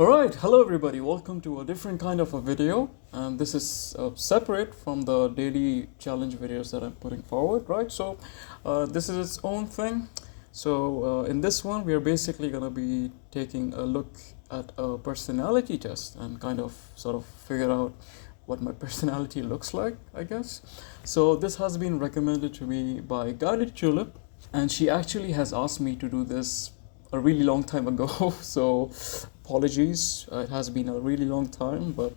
Alright, hello everybody, welcome to a different kind of a video, and this is separate from the daily challenge videos that I'm putting forward, right? So this is its own thing. So in this one we are basically going to be taking a look at a personality test and kind of sort of figure out what my personality looks like, I guess. So this has been recommended to me by Guided Tulip, and she actually has asked me to do this a really long time ago. So apologies, it has been a really long time, but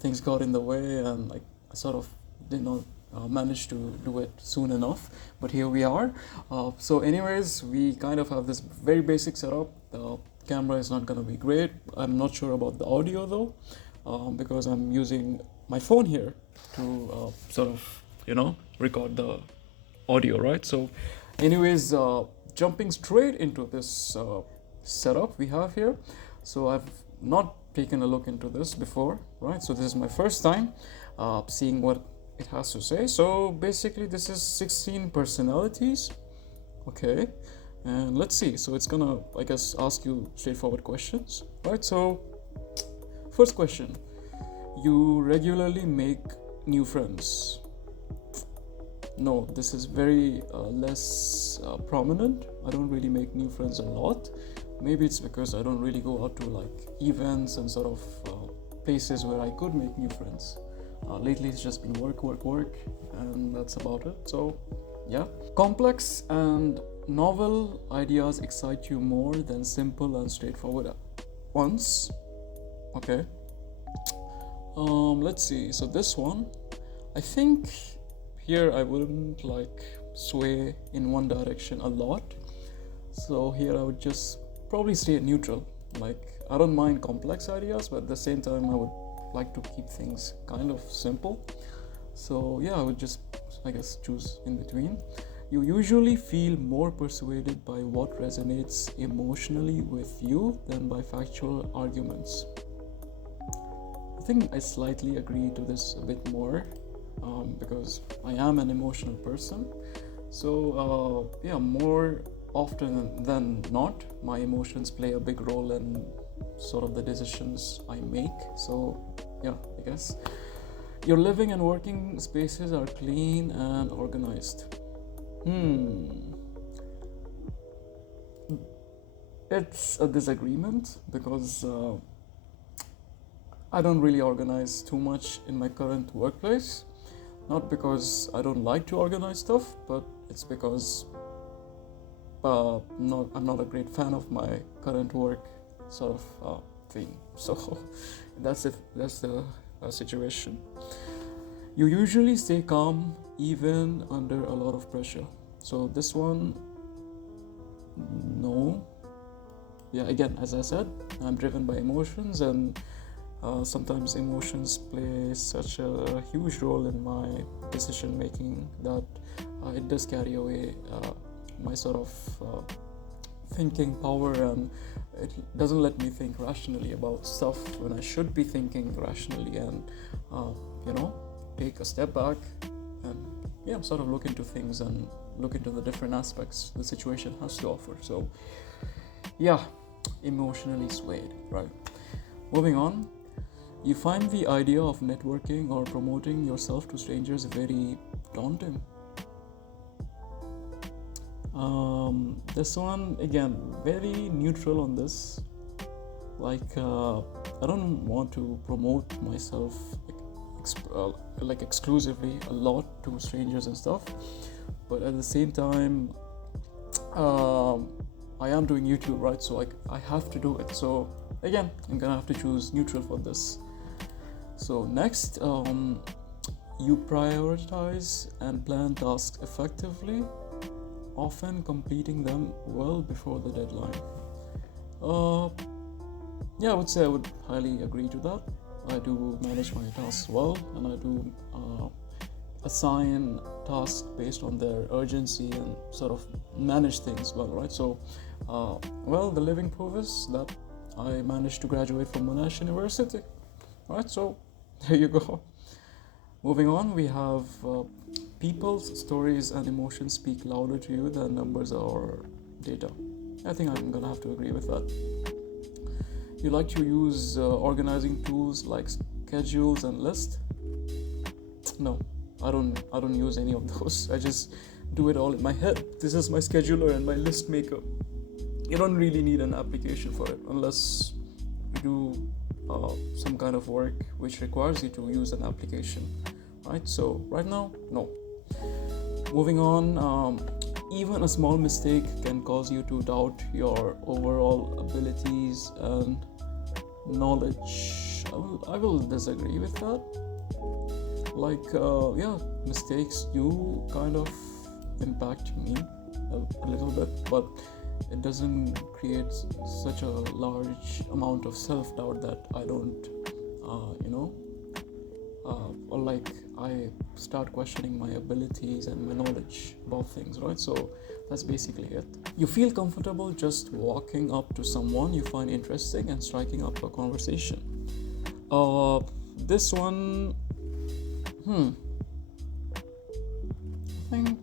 things got in the way, and like I sort of did not manage to do it soon enough, but here we are. So anyways, we kind of have this very basic setup. The camera is not going to be great. I'm not sure about the audio though, because I'm using my phone here to sort of record the audio, right? So anyways, jumping straight into this setup we have here. So I've not taken a look into this before, right? So this is my first time seeing what it has to say. So basically this is 16 personalities, okay? And let's see. So it's gonna, I guess, ask you straightforward questions, right? So first question: you regularly make new friends? No, this is very less prominent. I don't really make new friends a lot. Maybe it's because I don't really go out to like events and sort of places where I could make new friends. Lately it's just been work, and that's about it. So yeah. Complex and novel ideas excite you more than simple and straightforward ones. Okay. Let's see. So this one, I think here I wouldn't like sway in one direction a lot. So here I would just probably stay neutral. Like, I don't mind complex ideas, but at the same time I would like to keep things kind of simple. So yeah, I would just, I guess, choose in between. You usually feel more persuaded by what resonates emotionally with you than by factual arguments. I think I slightly agree to this a bit more, because I am an emotional person. So more often than not, my emotions play a big role in sort of the decisions I make. So yeah, I guess your living and working spaces are clean and organized. It's a disagreement because I don't really organize too much in my current workplace. Not because I don't like to organize stuff, but it's because I'm not a great fan of my current work sort of thing. So that's it. That's the situation. You usually stay calm even under a lot of pressure. So this one, no. Yeah, again, as I said, I'm driven by emotions, and sometimes emotions play such a huge role in my decision making that it does carry away my sort of thinking power, and it doesn't let me think rationally about stuff when I should be thinking rationally, and take a step back and sort of look into things and look into the different aspects the situation has to offer. So yeah, emotionally swayed, right? Moving on. You find the idea of networking or promoting yourself to strangers very daunting. This one, again, very neutral on this. Like, I don't want to promote myself exclusively a lot to strangers and stuff, but at the same time, I am doing YouTube, right? So I have to do it. So again, I'm gonna have to choose neutral for this. So next, you prioritize and plan tasks effectively, often completing them well before the deadline. I would say I would highly agree to that. I do manage my tasks well, and I do assign tasks based on their urgency and sort of manage things well, right? So, the living proof is that I managed to graduate from Monash University, right? So there you go. Moving on, we have people's stories and emotions speak louder to you than numbers or data. I think I'm gonna have to agree with that. You like to use organizing tools like schedules and lists? No, I don't use any of those. I just do it all in my head. This is my scheduler and my list maker. You don't really need an application for it unless you do some kind of work which requires you to use an application, right? So right now, no. Moving on, even a small mistake can cause you to doubt your overall abilities and knowledge. I will disagree with that. Like, mistakes do kind of impact me a little bit, but it doesn't create such a large amount of self-doubt that I don't, or like I start questioning my abilities and my knowledge about things, right? So that's basically it. You feel comfortable just walking up to someone you find interesting and striking up a conversation. This one, I think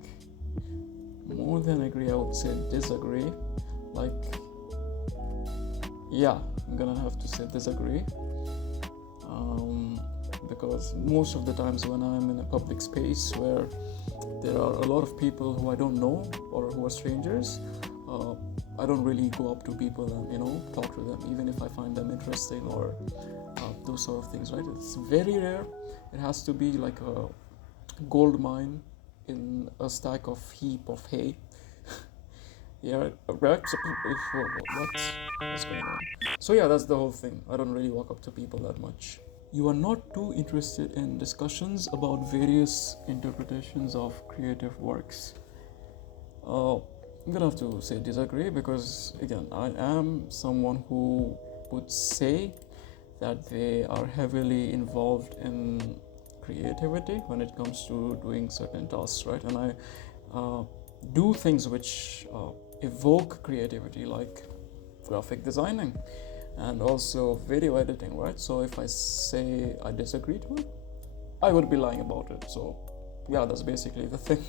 more than agree, I would say disagree. Like, yeah, I'm gonna have to say disagree. Because most of the times when I'm in a public space where there are a lot of people who I don't know or who are strangers, I don't really go up to people and talk to them, even if I find them interesting or those sort of things, right? It's very rare. It has to be like a gold mine in a stack of heap of hay. Yeah, right? What's going on? So yeah, that's the whole thing. I don't really walk up to people that much. You are not too interested in discussions about various interpretations of creative works. I'm gonna have to say disagree because, again, I am someone who would say that they are heavily involved in creativity when it comes to doing certain tasks, right? And I do things which evoke creativity, like graphic designing and also video editing, right? So if I say I disagree to it, I would be lying about it. So yeah, that's basically the thing.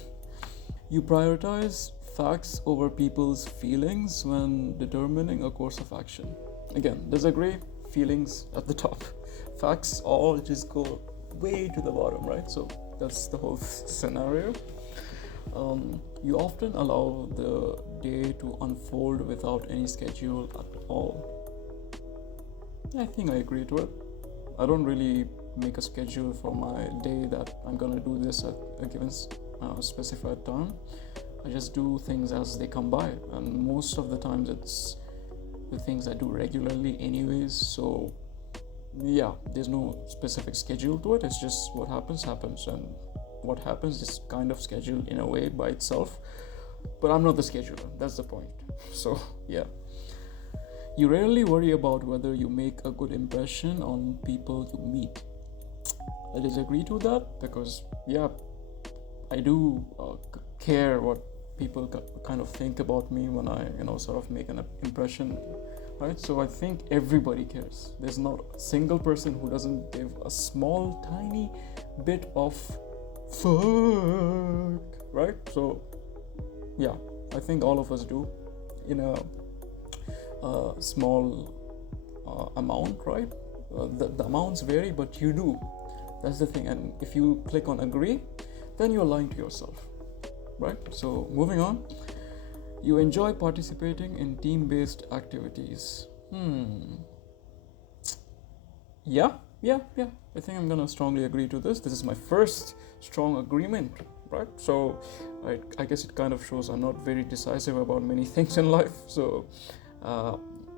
You prioritize facts over people's feelings when determining a course of action. Again, disagree, feelings at the top. Facts all just go way to the bottom, right? So that's the whole scenario. You often allow the day to unfold without any schedule at all. I think I agree to it. I don't really make a schedule for my day that I'm gonna do this at a given specified time. I just do things as they come by, and most of the times it's the things I do regularly anyways. So yeah, there's no specific schedule to it. It's just what happens, and what happens is kind of scheduled in a way by itself. But I'm not the scheduler, that's the point. So yeah. You rarely worry about whether you make a good impression on people you meet. I disagree to that because, yeah, I do care what people kind of think about me when I, sort of make an impression, right? So I think everybody cares. There's not a single person who doesn't give a small, tiny bit of fuck, right? So, yeah, I think all of us do in a small amount, right? The amounts vary, but you do. That's the thing. And if you click on agree, then you're lying to yourself, right? So moving on, you enjoy participating in team-based activities. Yeah. I think I'm gonna strongly agree to this. This is my first strong agreement, right? So I guess it kind of shows I'm not very decisive about many things in life. So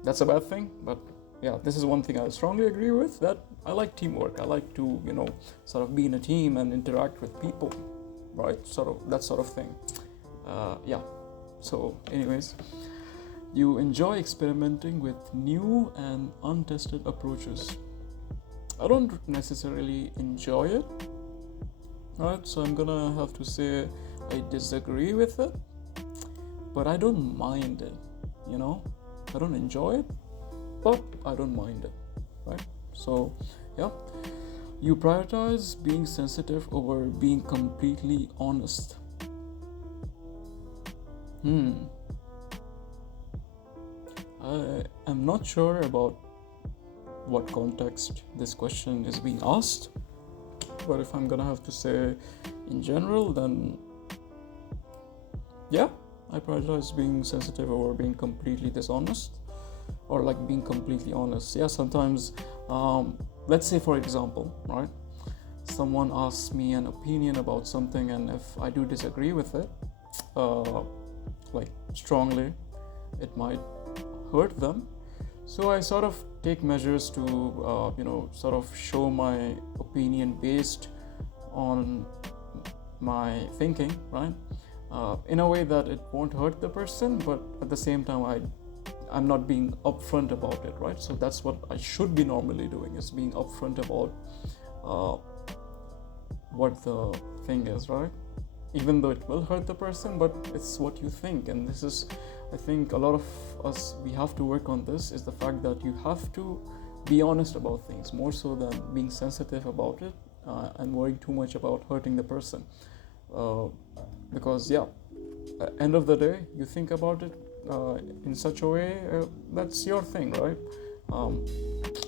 that's a bad thing, but yeah, this is one thing I strongly agree with, that I like teamwork. I like to, sort of be in a team and interact with people, right? Sort of that sort of thing. Yeah. So anyways, you enjoy experimenting with new and untested approaches. I don't necessarily enjoy it, right? So I'm gonna have to say I disagree with it, but I don't mind it, I don't enjoy it, but I don't mind it, right? So yeah, you prioritize being sensitive over being completely honest. I am not sure about what context this question is being asked. But if I'm gonna have to say in general, then yeah, I prioritize being sensitive over being completely dishonest, or like being completely honest. Yeah, sometimes, let's say for example, right? Someone asks me an opinion about something, and if I do disagree with it, like strongly, it might hurt them. So I sort of take measures to, sort of show my opinion based on my thinking, right? In a way that it won't hurt the person, but at the same time, I'm not being upfront about it, right? So that's what I should be normally doing, is being upfront about what the thing is, right? Even though it will hurt the person, but it's what you think. And this is, I think, a lot of us, we have to work on this, is the fact that you have to be honest about things, more so than being sensitive about it and worrying too much about hurting the person. Because end of the day, you think about it in such a way, that's your thing, right?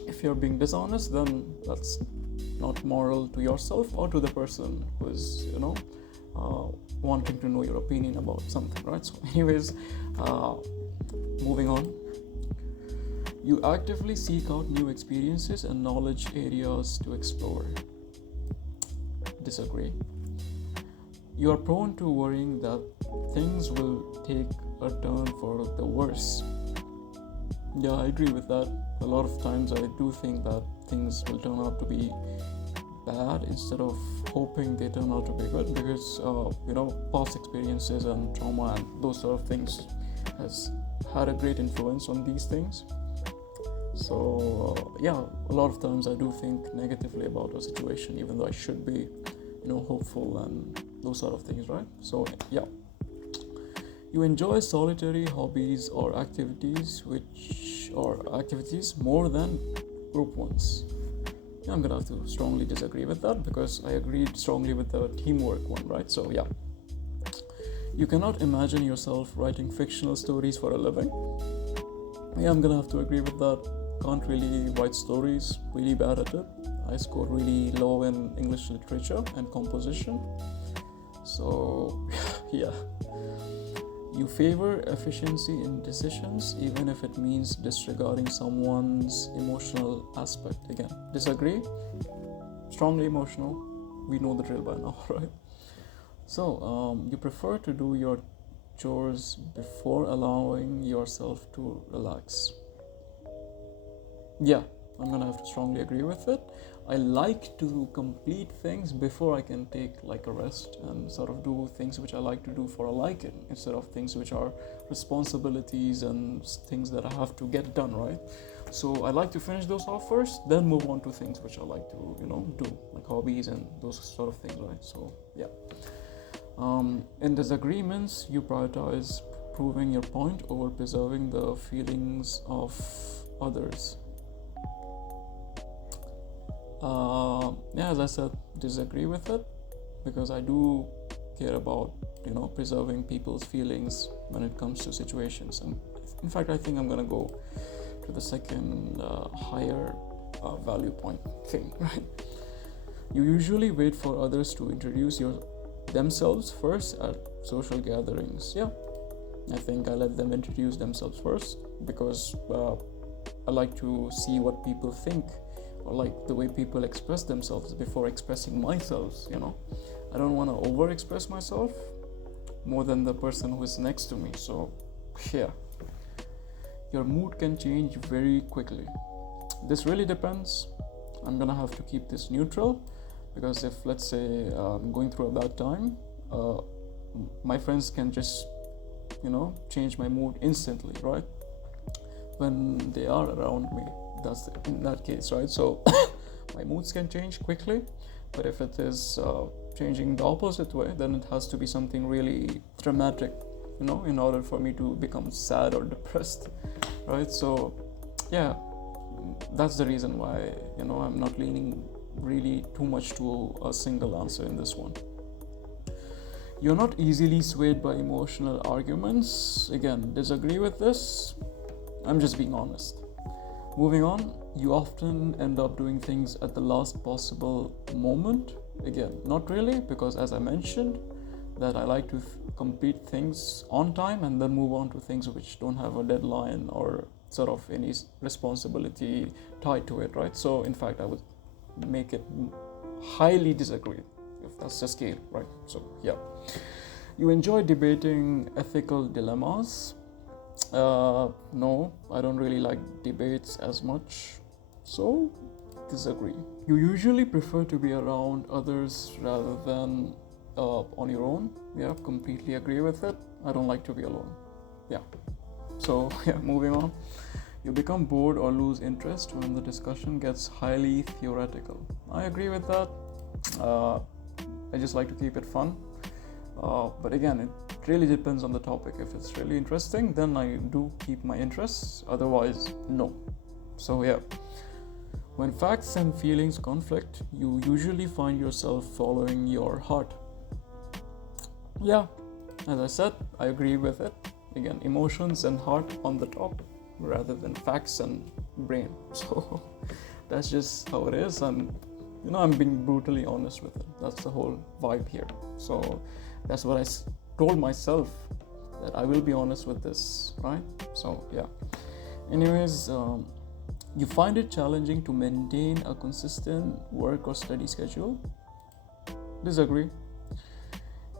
If you're being dishonest, then that's not moral to yourself or to the person who is, wanting to know your opinion about something, right? So anyways, moving on. You actively seek out new experiences and knowledge areas to explore. Disagree. You are prone to worrying that things will take a turn for the worse. Yeah, I agree with that. A lot of times I do think that things will turn out to be bad instead of hoping they turn out to be good, because past experiences and trauma and those sort of things has had a great influence on these things. So a lot of times I do think negatively about a situation, even though I should be hopeful and those sort of things, right? So you enjoy solitary hobbies or activities more than group ones. I'm gonna have to strongly disagree with that, because I agreed strongly with the teamwork one, right? So you cannot imagine yourself writing fictional stories for a living. I'm gonna have to agree with that. Can't really write stories, really bad at it. I scored really low in English literature and composition. So you favor efficiency in decisions, even if it means disregarding someone's emotional aspect. Again, disagree. Strongly emotional. We know the drill by now, right? So you prefer to do your chores before allowing yourself to relax. I'm gonna have to strongly agree with it. I like to complete things before I can take like a rest and sort of do things which I like to do for a liking, instead of things which are responsibilities and things that I have to get done, right? So I like to finish those off first, then move on to things which I like to do, like hobbies and those sort of things, right? So in disagreements, you prioritize proving your point over preserving the feelings of others. As I said, disagree with it, because I do care about preserving people's feelings when it comes to situations. And in fact, I think I'm gonna go to the second higher value point thing, right? You usually wait for others to introduce themselves first at social gatherings. I think I let them introduce themselves first, because I like to see what people think, or like the way people express themselves before expressing myself. I don't want to over express myself more than the person who is next to me. So your mood can change very quickly. This really depends. I'm gonna have to keep this neutral, because if, let's say, I'm going through a bad time, my friends can just change my mood instantly, right, when they are around me. That's in that case, right? So my moods can change quickly, but if it is changing the opposite way, then it has to be something really dramatic, in order for me to become sad or depressed, right? So that's the reason why I'm not leaning really too much to a single answer in this one. You're not easily swayed by emotional arguments. Again, disagree with this. I'm just being honest. Moving on, You often end up doing things at the last possible moment. Again, not really, because as I mentioned, that I like to complete things on time and then move on to things which don't have a deadline or sort of any responsibility tied to it, right? So in fact, I would make it highly disagree if that's the scale, right? So yeah, you enjoy debating ethical dilemmas. No, I don't really like debates as much, so disagree. You usually prefer to be around others rather than on your own. Yeah, completely agree with it. I don't like to be alone. Yeah. So yeah, moving on. You become bored or lose interest when the discussion gets highly theoretical. I agree with that. I just like to keep it fun. But again, it really depends on the topic. If it's really interesting, then I do keep my interests. Otherwise, no. So yeah. When facts and feelings conflict, you usually find yourself following your heart. Yeah, as I said, I agree with it. Again, emotions and heart on the top rather than facts and brain. So that's just how it is. And I'm being brutally honest with it. That's the whole vibe here. So that's what I told myself, that I will be honest with this, right? So yeah. Anyways, you find it challenging to maintain a consistent work or study schedule. Disagree.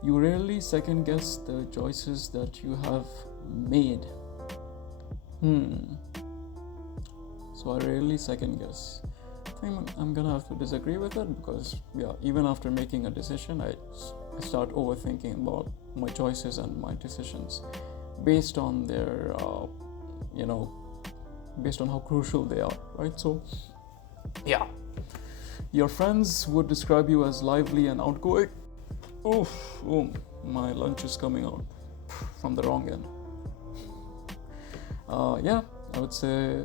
You rarely second guess the choices that you have made. So I rarely second guess. I'm gonna have to disagree with it, because yeah, even after making a decision, I start overthinking about my choices and my decisions based on their based on how crucial they are, right? So yeah, your friends would describe you as lively and outgoing. Oh, my lunch is coming out from the wrong end. Yeah, I would say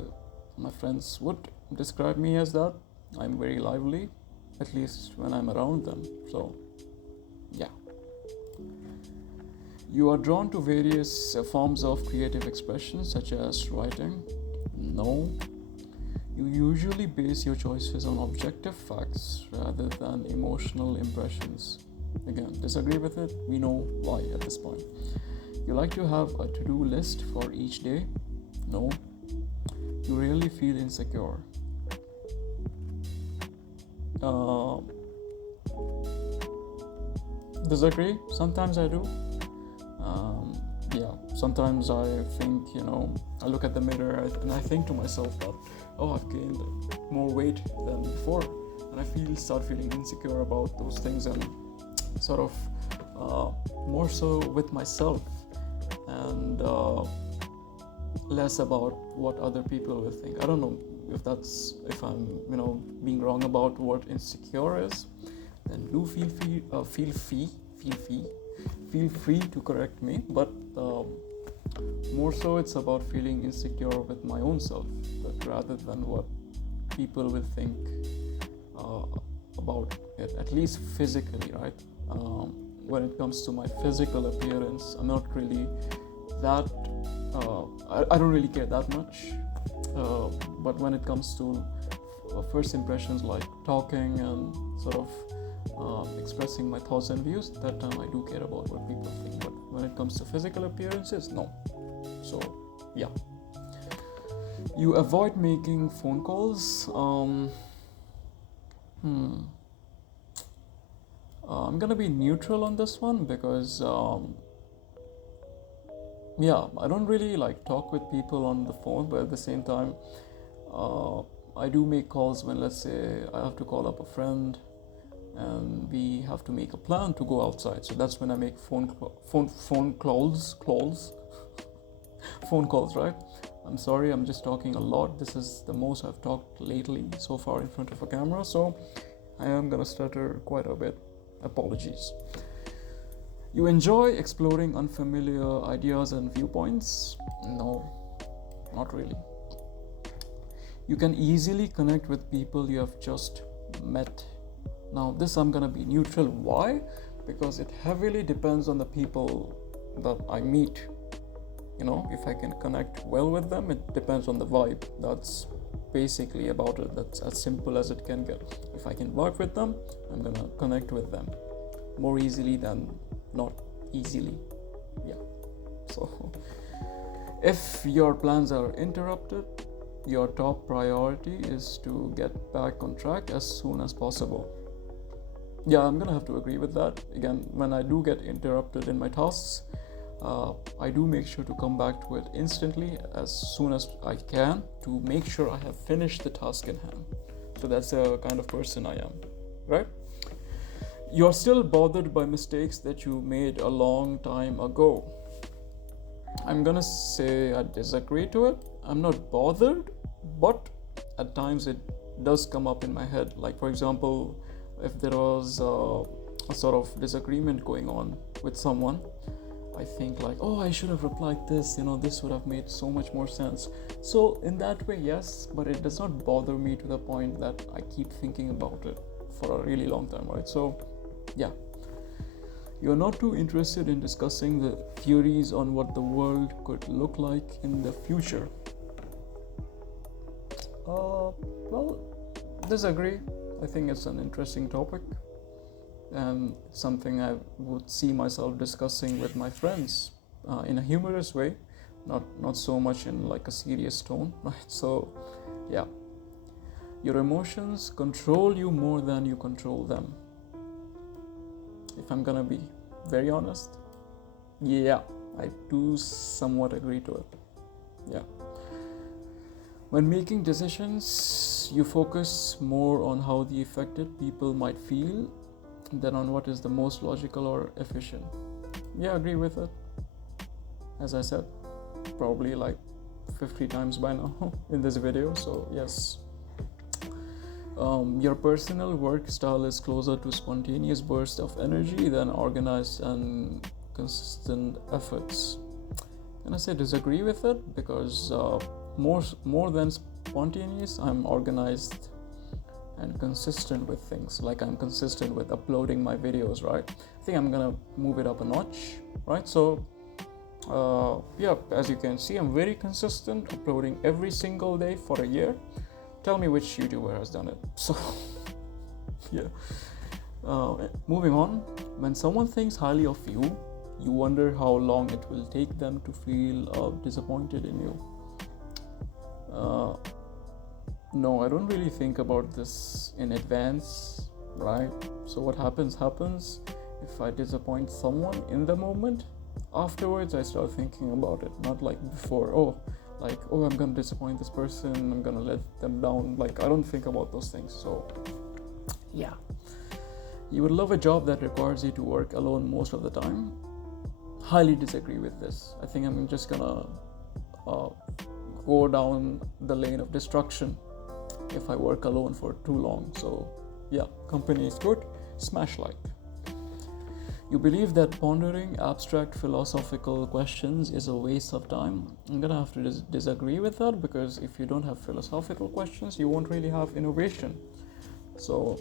my friends would describe me as that. I'm very lively, at least when I'm around them. So yeah. You are drawn to various forms of creative expression, such as writing. No. You usually base your choices on objective facts rather than emotional impressions. Again, disagree with it. We know why at this point. You like to have a to-do list for each day. No. You rarely feel insecure. Disagree. Sometimes I do. Yeah, sometimes I think, I look at the mirror and I think to myself that, I've gained more weight than before, and I start feeling insecure about those things, and sort of more so with myself, and less about what other people will think. I don't know if I'm being wrong about what insecure is. Then do feel free to correct me, but more so it's about feeling insecure with my own self, but rather than what people will think about it, at least physically, right? When it comes to my physical appearance, I'm not really that I don't really care that much, but when it comes to first impressions, like talking and sort of expressing my thoughts and views, that time I do care about what people think. But when it comes to physical appearances, no. So yeah, you avoid making phone calls. I'm gonna be neutral on this one, because I don't really talk with people on the phone, but at the same time, I do make calls when, let's say, I have to call up a friend and we have to make a plan to go outside. So that's when I make phone calls, phone calls, right? I'm sorry, I'm just talking a lot. This is the most I've talked lately so far in front of a camera, so I am gonna stutter quite a bit. Apologies. You enjoy exploring unfamiliar ideas and viewpoints? No, not really. You can easily connect with people you have just met. Now, this I'm gonna be neutral. Why? Because it heavily depends on the people that I meet. If I can connect well with them, it depends on the vibe. That's basically about it. That's as simple as it can get. If I can work with them, I'm gonna connect with them more easily than not easily. Yeah. So if your plans are interrupted, your top priority is to get back on track as soon as possible. Yeah, I'm gonna have to agree with that. Again, when I do get interrupted in my tasks, I do make sure to come back to it instantly as soon as I can to make sure I have finished the task in hand. So that's the kind of person I am, right? You're still bothered by mistakes that you made a long time ago. I'm gonna say I disagree to it. I'm not bothered, but at times it does come up in my head. Like, for example, if there was a sort of disagreement going on with someone, I think like, oh, I should have replied this, this would have made so much more sense. So in that way, yes, but it does not bother me to the point that I keep thinking about it for a really long time, right? So yeah, you're not too interested in discussing the theories on what the world could look like in the future. Well, disagree. I think it's an interesting topic and something I would see myself discussing with my friends in a humorous way, not so much in like a serious tone, right? So yeah, your emotions control you more than you control them. If I'm gonna be very honest, yeah, I do somewhat agree to it. Yeah. When making decisions, you focus more on how the affected people might feel than on what is the most logical or efficient. Yeah, I agree with it. As I said, probably like 50 times by now in this video, so yes. Your personal work style is closer to spontaneous bursts of energy than organized and consistent efforts. And I say disagree with it because more than spontaneous, I'm organized and consistent with things. Like I'm consistent with uploading my videos, right? I think I'm gonna move it up a notch, right? So yeah, as you can see, I'm very consistent, uploading every single day for a year. Tell me which YouTuber has done it. So yeah. Moving on, when someone thinks highly of you, you wonder how long it will take them to feel disappointed in you. No, I don't really think about this in advance, right? So what happens. If I disappoint someone in the moment, afterwards I start thinking about it, not like before. I'm gonna disappoint this person, I'm gonna let them down. Like, I don't think about those things. So yeah, you would love a job that requires you to work alone most of the time. Highly disagree with this. I think I'm just gonna go down the lane of destruction if I work alone for too long. So yeah, company is good, smash like. You believe that pondering abstract philosophical questions is a waste of time. I'm gonna have to disagree with that, because if you don't have philosophical questions, you won't really have innovation. So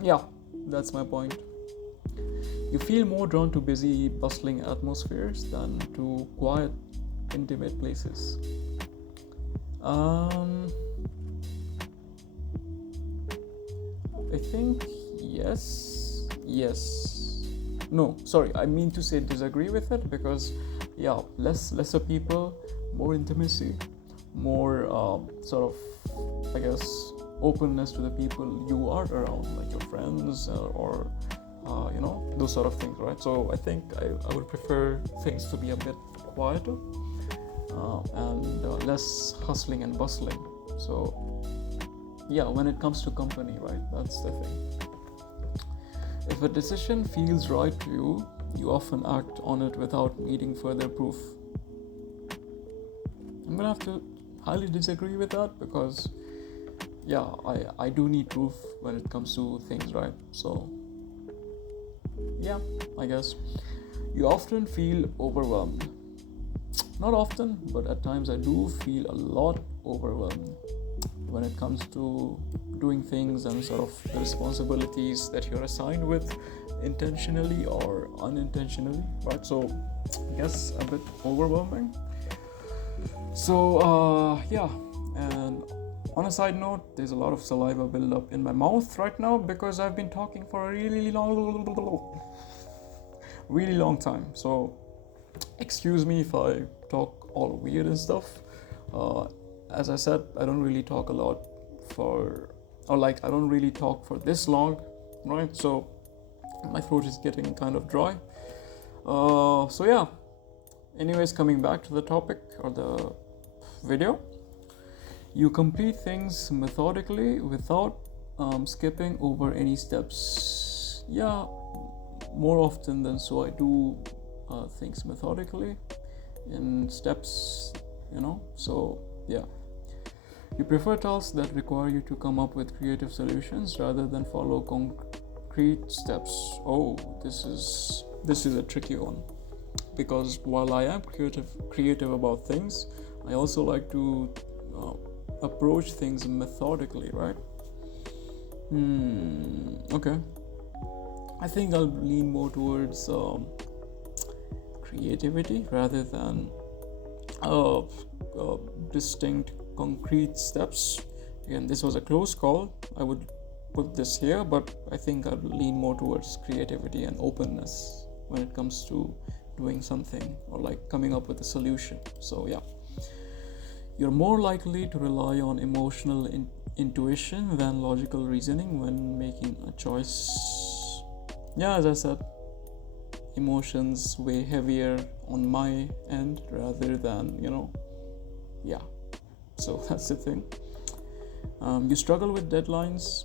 yeah, that's my point. You feel more drawn to busy, bustling atmospheres than to quiet, intimate places. I think yes. No, sorry, I mean to say disagree with it, because yeah, lesser people, more intimacy, more sort of, I guess, openness to the people you are around, like your friends or those sort of things, right? So I think I would prefer things to be a bit quieter and less hustling and bustling. So yeah, when it comes to company, right, that's the thing. If a decision feels right to you, you often act on it without needing further proof. I'm gonna have to highly disagree with that, because yeah, I do need proof when it comes to things, right? So yeah, I guess. You often feel overwhelmed. Not often, but at times I do feel a lot overwhelmed when it comes to doing things and sort of the responsibilities that you're assigned with, intentionally or unintentionally, right? So I guess a bit overwhelming. So yeah, And on a side note, there's a lot of saliva buildup in my mouth right now because I've been talking for a really long time. So excuse me if I talk all weird and stuff. As I said, I don't really talk a lot I don't really talk for this long, right? So my throat is getting kind of dry. So yeah. Anyways, coming back to the topic or the video. You complete things methodically without skipping over any steps. Yeah, more often than so I do things methodically in steps, so yeah. You prefer tasks that require you to come up with creative solutions rather than follow concrete steps. Oh, this is a tricky one, because while I am creative about things, I also like to approach things methodically, right? Okay. I think I'll lean more towards creativity rather than distinct concrete steps. Again, this was a close call. I would put this here, but I think I'll lean more towards creativity and openness when it comes to doing something or like coming up with a solution. So yeah. You're more likely to rely on emotional intuition than logical reasoning when making a choice. Yeah, as I said, emotions weigh heavier on my end rather than, yeah. So that's the thing. You struggle with deadlines,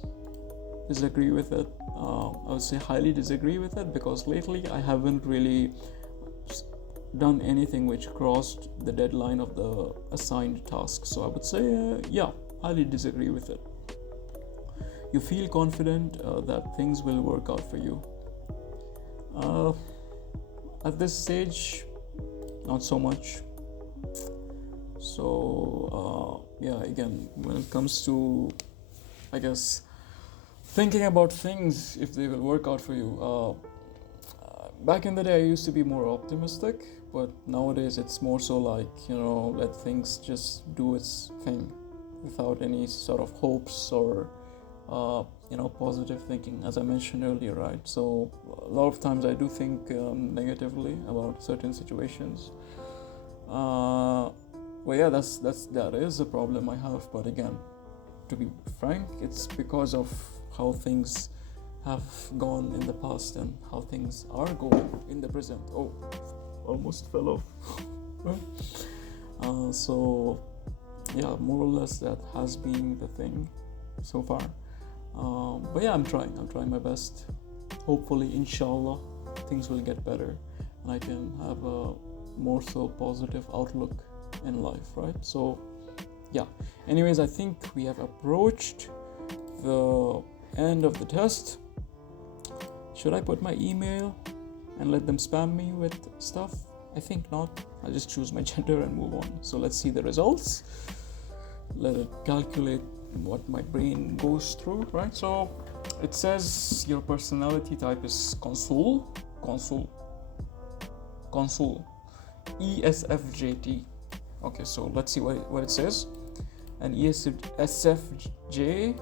disagree with it. I would say highly disagree with it, because lately I haven't really done anything which crossed the deadline of the assigned task. So I would say, highly disagree with it. You feel confident that things will work out for you. At this stage, not so much. So, again, when it comes to, I guess, thinking about things, if they will work out for you, back in the day I used to be more optimistic, but nowadays it's more so like, let things just do its thing without any sort of hopes or, positive thinking, as I mentioned earlier, right? So a lot of times I do think negatively about certain situations. That is a problem I have, but again, to be frank, it's because of how things have gone in the past and how things are going in the present. Oh, almost fell off. More or less that has been the thing so far. I'm trying my best. Hopefully, inshallah, things will get better and I can have a more so positive outlook in life, right? So anyways, I think we have approached the end of the test. Should I put my email and let them spam me with stuff? I think not. I'll just choose my gender and move on. So let's see the results. Let it calculate what my brain goes through, right? So it says your personality type is consul, ESFJT. Okay, so let's see what it says. An ESFJ,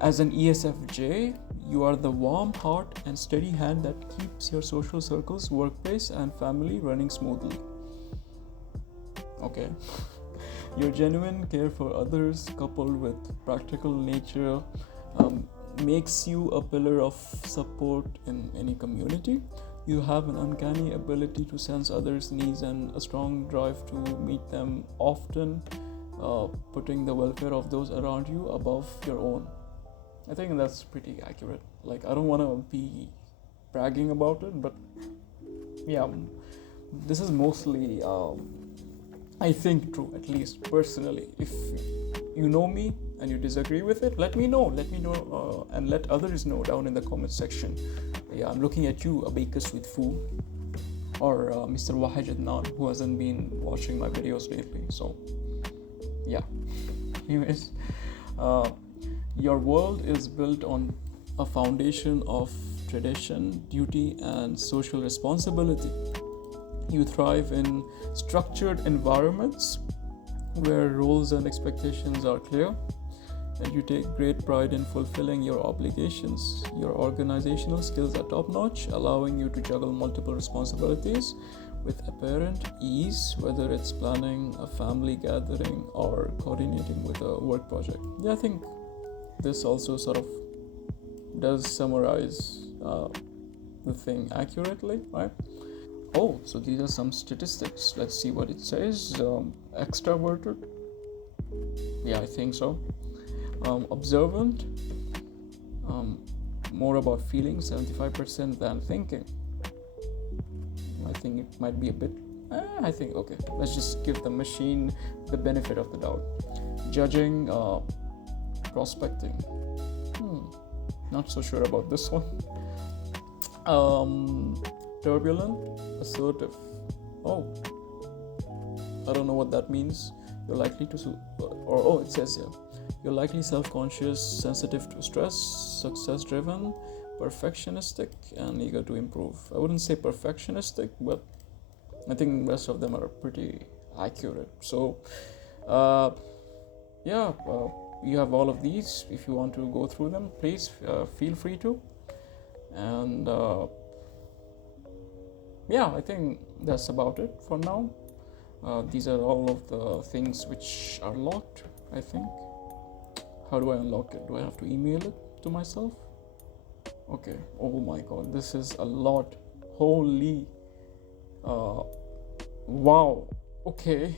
as an ESFJ, you are the warm heart and steady hand that keeps your social circles, workplace, and family running smoothly. Okay. Your genuine care for others, coupled with practical nature, makes you a pillar of support in any community. You have an uncanny ability to sense others' needs and a strong drive to meet them, often putting the welfare of those around you above your own. I think that's pretty accurate. Like, I don't want to be bragging about it, but this is mostly I think true, at least personally. If you know me and you disagree with it, let me know, and let others know down in the comment section. I'm looking at you, Abakus with Foo, or Mr. Wahid Adnan, who hasn't been watching my videos lately. So anyways, your world is built on a foundation of tradition, duty, and social responsibility. You thrive in structured environments where roles and expectations are clear, and you take great pride in fulfilling your obligations. Your organizational skills are top notch, allowing you to juggle multiple responsibilities with apparent ease, whether it's planning a family gathering or coordinating with a work project. Yeah, I think this also sort of does summarize the thing accurately, right? Oh, so these are some statistics. Let's see what it says. Extroverted. Yeah, I think so. Observant. More about feeling, 75% than thinking. I think it might be a bit. I think, okay, let's just give the machine the benefit of the doubt. Judging, prospecting. Not so sure about this one. Turbulent, assertive. Oh, I don't know what that means. You're likely to, it says here, you're likely self-conscious, sensitive to stress, success-driven, perfectionistic, and eager to improve. I wouldn't say perfectionistic, but I think the rest of them are pretty accurate. So, you have all of these. If you want to go through them, please feel free to. And I think that's about it for now. These are all of the things which are locked, I think. How do I unlock it? Do I have to email it to myself? Okay. Oh my god, this is a lot. Holy. Wow. Okay.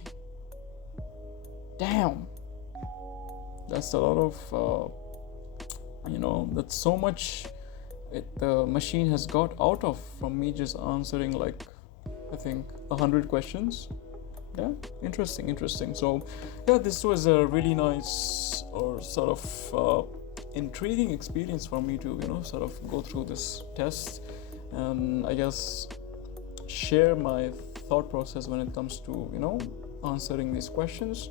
Damn. That's a lot of, that's so much the machine has got out of from me just answering like, I think, 100 questions. Yeah, interesting. So, yeah, this was a really nice or sort of intriguing experience for me to, sort of go through this test and I guess share my thought process when it comes to, answering these questions.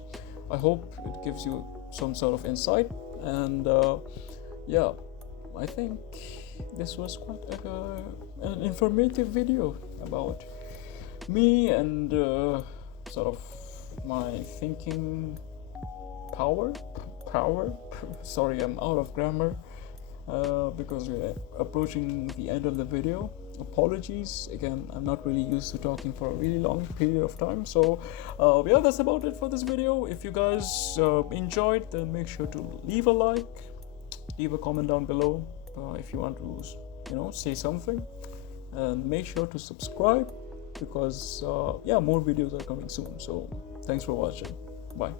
I hope it gives you some sort of insight, and I think this was quite an informative video about me and sort of my thinking power. Sorry, I'm out of grammar because we're approaching the end of the video. Apologies again, I'm not really used to talking for a really long period of time. So that's about it for this video. If you guys enjoyed, then make sure to leave a like, leave a comment down below if you want to say something, and make sure to subscribe because more videos are coming soon. So thanks for watching. Bye.